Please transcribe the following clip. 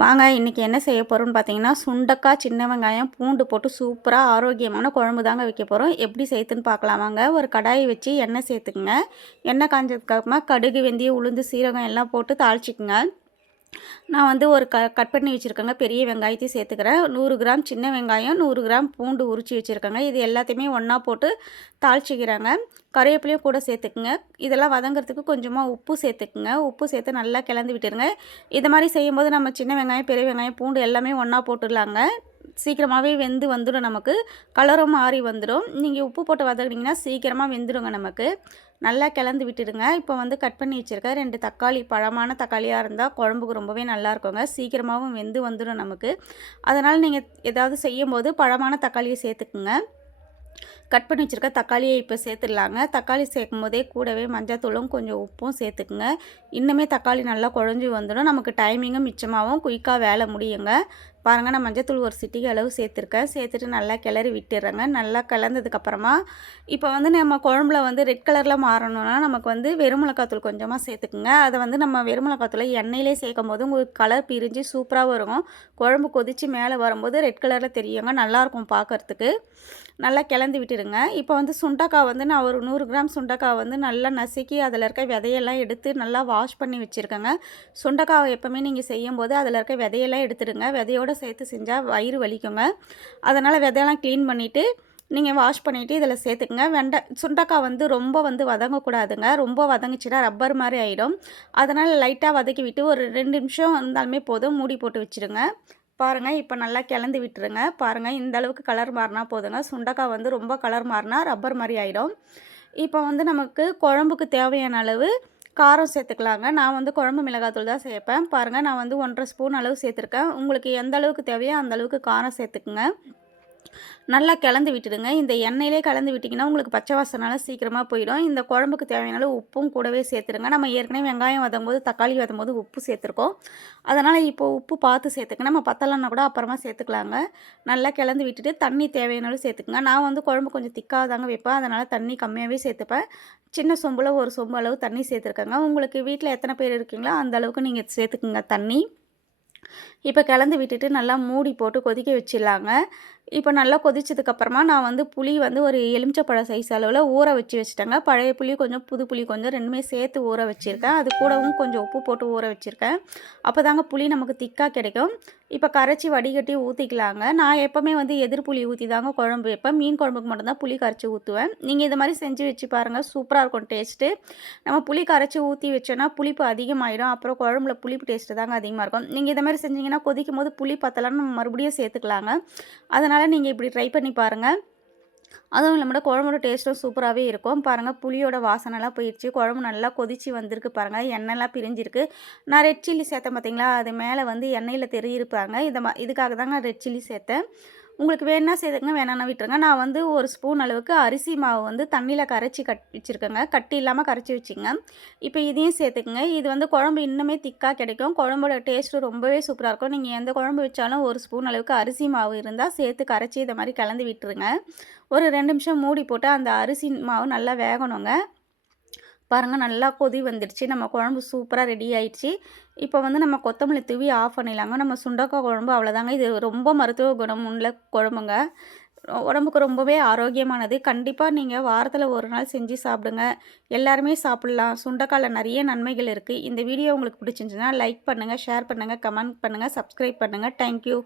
வாங்க இன்றைக்கி என்ன செய்ய போகிறோம்னு பார்த்தீங்கன்னா, சுண்டக்காய், சின்ன வெங்காயம், பூண்டு போட்டு சூப்பராக ஆரோக்கியமான குழம்பு தாங்க வைக்க போகிறோம். எப்படி செய்யுதுன்னு பார்க்கலாம் வாங்க. ஒரு கடாயை வச்சு எண்ணெய் சேர்த்துக்குங்க. எண்ணெய் காஞ்சதுக்கப்புறமா கடுகு, வெந்தயம், உளுந்து, சீரகம் எல்லாம் போட்டு தாளிச்சிக்குங்க. நான் வந்து ஒரு கட் பண்ணி வச்சுருக்கேங்க பெரிய வெங்காயத்தையும் சேர்த்துக்கிறேன். 100 கிராம் சின்ன வெங்காயம், 100 கிராம் பூண்டு உரித்து வச்சுருக்கேங்க. இது எல்லாத்தையுமே ஒன்றா போட்டு தாளிச்சிக்கிறேங்க. கறிவேப்பிலையும் கூட சேர்த்துக்குங்க. இதெல்லாம் வதங்கிறதுக்கு கொஞ்சமாக உப்பு சேர்த்துக்குங்க. உப்பு சேர்த்து நல்லா கிளந்து விட்டுருங்க. இது மாதிரி செய்யும்போது நம்ம சின்ன வெங்காயம், பெரிய வெங்காயம், பூண்டு எல்லாமே ஒன்றா போட்டுடலாங்க. சீக்கிரமாகவே வெந்து வந்துடும், நமக்கு கலரும் மாறி வந்துடும். நீங்கள் உப்பு போட்டு வதக்குனீங்கன்னா சீக்கிரமாக வெந்துடுங்க நமக்கு. நல்லா கிளந்து விட்டுடுங்க. இப்போ வந்து கட் பண்ணி வச்சுருக்கேன் 2 தக்காளி, பழமான தக்காளியாக இருந்தால் குழம்புக்கு ரொம்பவே நல்லாயிருக்குங்க. சீக்கிரமாகவும் வெந்து வந்துடும் நமக்கு. அதனால் நீங்கள் ஏதாவது செய்யும்போது பழமான தக்காளியை சேர்த்துக்குங்க. கட் பண்ணி வச்சுருக்க தக்காளியை இப்போ சேர்த்துடலாங்க. தக்காளி சேர்க்கும் போதே கூடவே மஞ்சத்தூளும் கொஞ்சம் உப்பும் சேர்த்துக்குங்க. இன்னுமே தக்காளி நல்லா குழஞ்சி வந்துடும். நமக்கு டைமிங்கும் மிச்சமாகவும் குயிக்காக வேலை முடியுங்க. பாருங்கள், நான் மஞ்சத்தூள் ஒரு சிட்டிகை அளவு சேர்த்துருக்கேன். சேர்த்துட்டு நல்லா கிளறி விட்டுடுறேங்க. நல்லா கலந்ததுக்கப்புறமா இப்போ வந்து நம்ம குழம்புல வந்து ரெட் கலரில் மாறணும்னா நமக்கு வந்து வெறுமிளகாத்தூள் கொஞ்சமாக சேர்த்துக்குங்க. அதை வந்து நம்ம வெறுமிளகாத்தூளை எண்ணெயிலே சேர்க்கும் போது உங்களுக்கு கலர் பிரிஞ்சு சூப்பராக வரும். குழம்பு கொதித்து மேலே வரும்போது ரெட் கலரில் தெரியுங்க. நல்லாயிருக்கும் பார்க்குறதுக்கு. நல்லா கிளந்து விட்டுடுங்க. இப்போ வந்து சுண்டக்காய் வந்து நான் ஒரு 100 கிராம் சுண்டக்காய் வந்து நல்லா நசுக்கி அதில் இருக்க விதையெல்லாம் எடுத்து நல்லா வாஷ் பண்ணி வச்சுருக்கேங்க. சுண்டக்காய் எப்போவுமே நீங்கள் செய்யும்போது அதில் இருக்க விதையெல்லாம் எடுத்துடுங்க. விதையோடு சேர்த்து செஞ்சால் வயிறு வலிக்குங்க. அதனால் விதையெல்லாம் க்ளீன் பண்ணிவிட்டு நீங்கள் வாஷ் பண்ணிவிட்டு இதில் சேர்த்துக்குங்க. சுண்டக்காய் வந்து ரொம்ப வந்து வதங்கக்கூடாதுங்க. ரொம்ப வதங்கிச்சுன்னா ரப்பர் மாதிரி ஆகிடும். அதனால் லைட்டாக வதக்கி விட்டு ஒரு 2 நிமிஷம் இருந்தாலுமே போதும், மூடி போட்டு வச்சுருங்க. பாருங்கள், இப்போ நல்லா கிளந்து விட்டுருங்க. பாருங்கள், இந்த அளவுக்கு கலர் மாறினா போதுங்க. சுண்டக்காய் வந்து ரொம்ப கலர் மாறினா ரப்பர் மாதிரி ஆகிடும். இப்போ வந்து நமக்கு குழம்புக்கு தேவையான அளவு காரம் சேர்த்துக்கலாங்க. நான் வந்து குழம்பு மிளகாத்தூள் தான் சேர்ப்பேன். பாருங்கள், நான் வந்து 1½ ஸ்பூன் அளவு சேர்த்துருக்கேன். உங்களுக்கு எந்த அளவுக்கு தேவையோ அந்த அளவுக்கு காரம் சேர்த்துக்குங்க. நல்லா கிளந்து விட்டுடுங்க. இந்த எண்ணெயிலே கலந்து விட்டிங்கன்னா உங்களுக்கு பச்சை வாசனைலாம் சீக்கிரமாக போயிடும். இந்த குழம்புக்கு தேவையான அளவு உப்பும் கூடவே சேர்த்துடுங்க. நம்ம ஏற்கனவே வெங்காயம் வதங்கும்போது, தக்காளி வதங்கும்போது உப்பு சேர்த்துருக்கோம். அதனால் இப்போது உப்பு பார்த்து சேர்த்துங்க. நம்ம பத்தலைன்னா கூட அப்புறமா சேர்த்துக்கலாங்க. நல்லா கிளந்து விட்டுட்டு தண்ணி தேவையான அளவு சேர்த்துக்குங்க. நான் வந்து குழம்பு கொஞ்சம் திக்காக தாங்க வைப்பேன். அதனால் தண்ணி கம்மியாகவே சேர்த்துப்பேன். சின்ன சொம்பில் ஒரு சொம்பு அளவு தண்ணி சேர்த்துருக்கேங்க. உங்களுக்கு வீட்டில் எத்தனை பேர் இருக்கீங்களோ அந்த அளவுக்கு நீங்கள் சேர்த்துக்குங்க தண்ணி. இப்போ கிளந்து விட்டுட்டு நல்லா மூடி போட்டு கொதிக்க வச்சிடலாங்க. இப்போ நல்லா கொதிச்சதுக்கப்புறமா நான் வந்து புளி வந்து ஒரு எலுமிச்சப்பழம் சைஸ் அளவில் ஊற வச்சுட்டேங்க. பழைய புளி கொஞ்சம், புது புளி கொஞ்சம், 2மே சேர்த்து ஊற வச்சுருக்கேன். அது கூடவும் கொஞ்சம் உப்பு போட்டு ஊற வச்சுருக்கேன். அப்போ தாங்க புளி நமக்கு திக்காக கிடைக்கும். இப்போ கரைச்சி வடிகட்டி ஊற்றிக்கலாங்க. நான் எப்போவுமே வந்து எதிர் புளி ஊற்றி தாங்க குழம்பு வைப்பேன். மீன் குழம்புக்கு மட்டும்தான் புளி கரைச்சி ஊற்றுவேன். நீங்கள் இது மாதிரி செஞ்சு வச்சு பாருங்கள், சூப்பராக இருக்கும் டேஸ்ட்டு. நம்ம புளி கரைச்சி ஊற்றி வச்சோன்னா புளிப்பு அதிகமாகிடும். அப்புறம் குழம்புல புளிப்பு டேஸ்ட்டு தாங்க அதிகமாக இருக்கும். நீங்கள் இது மாதிரி செஞ்சிங்கன்னா கொதிக்கும் போது புளி பத்தலைன்னு நம்ம மறுபடியும் சேர்த்துக்கலாங்க. அதனால் நீங்கள் இப்படி ட்ரை பண்ணி பாருங்கள். அதுவும் இல்லாமல் குழம்போட டேஸ்ட்டும் சூப்பராகவே இருக்கும். பாருங்கள், புளியோட வாசனைலாம் போயிடுச்சு. குழம்பு நல்லா கொதித்து வந்திருக்கு பாருங்கள். எண்ணெய்லாம் பிரிஞ்சிருக்கு. நான் ரெட் சில்லி சேர்த்தேன் பார்த்தீங்களா, அது மேலே வந்து எண்ணெயில் தெரியிருப்பாங்க. இதுக்காக தாங்க ரெட் சில்லி சேர்த்தேன். உங்களுக்கு வேணா சேர்த்துக்கங்க, வேணான்னா விட்டுருங்க. நான் வந்து ஒரு ஸ்பூன் அளவுக்கு அரிசி மாவு வந்து தண்ணியில் கரைச்சி வச்சுருக்கேங்க. கட்டி இல்லாமல் கரைச்சி வச்சுங்க. இப்போ இதையும் சேர்த்துக்குங்க. இது வந்து குழம்பு இன்னுமே திக்காக கிடைக்கும். குழம்போட டேஸ்ட்டு ரொம்பவே சூப்பராக இருக்கும். நீங்கள் எந்த குழம்பு வச்சாலும் ஒரு ஸ்பூன் அளவுக்கு அரிசி மாவு இருந்தால் சேர்த்து கரைச்சி இதை மாதிரி கலந்து விட்டுருங்க. ஒரு 2 நிமிஷம் மூடி போட்டு அந்த அரிசி மாவு நல்லா வேகணுங்க. பாருங்கள், நல்லா கொதி வந்துடுச்சு. நம்ம குழம்பு சூப்பராக ரெடி ஆயிடுச்சு. இப்போ வந்து நம்ம கொத்தமல்லி தூவி ஆஃப் பண்ணிடலாங்க. நம்ம சுண்டக்காய் குழம்பு அவ்வளோதாங்க. இது ரொம்ப மருத்துவ குணம் உள்ள குழம்புங்க. உடம்புக்கு ரொம்பவே ஆரோக்கியமானது. கண்டிப்பாக நீங்கள் வாரத்தில் ஒரு நாள் செஞ்சு சாப்பிடுங்க. எல்லாருமே சாப்பிட்லாம். சுண்டக்காயில் நிறைய நன்மைகள் இருக்குது. இந்த வீடியோ உங்களுக்கு பிடிச்சிருந்துச்சுன்னா லைக் பண்ணுங்கள், ஷேர் பண்ணுங்கள், கமெண்ட் பண்ணுங்கள், சப்ஸ்கிரைப் பண்ணுங்கள். தேங்க்யூ.